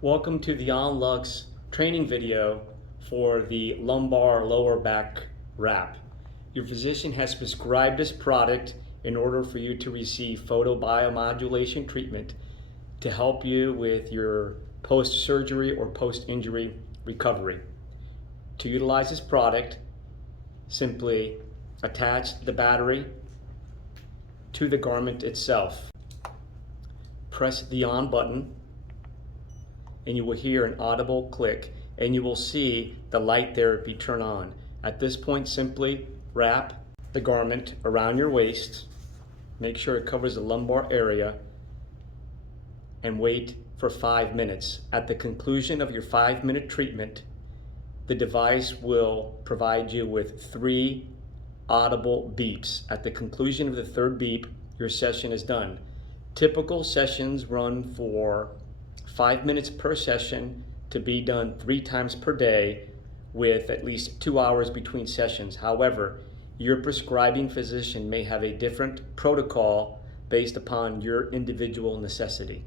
Welcome to the OnLux training video for the lumbar lower back wrap. Your physician has prescribed this product in order for you to receive photobiomodulation treatment to help you with your post-surgery or post-injury recovery. To utilize this product, simply attach the battery to the garment itself. Press the on button and you will hear an audible click and you will see the light therapy turn on. At this point, simply wrap the garment around your waist, make sure it covers the lumbar area, and wait for 5 minutes. At the conclusion of your 5-minute treatment, the device will provide you with 3 audible beeps. At the conclusion of the 3rd beep, your session is done. Typical sessions run for 5 minutes per session to be done 3 times per day with at least 2 hours between sessions. However, your prescribing physician may have a different protocol based upon your individual necessity.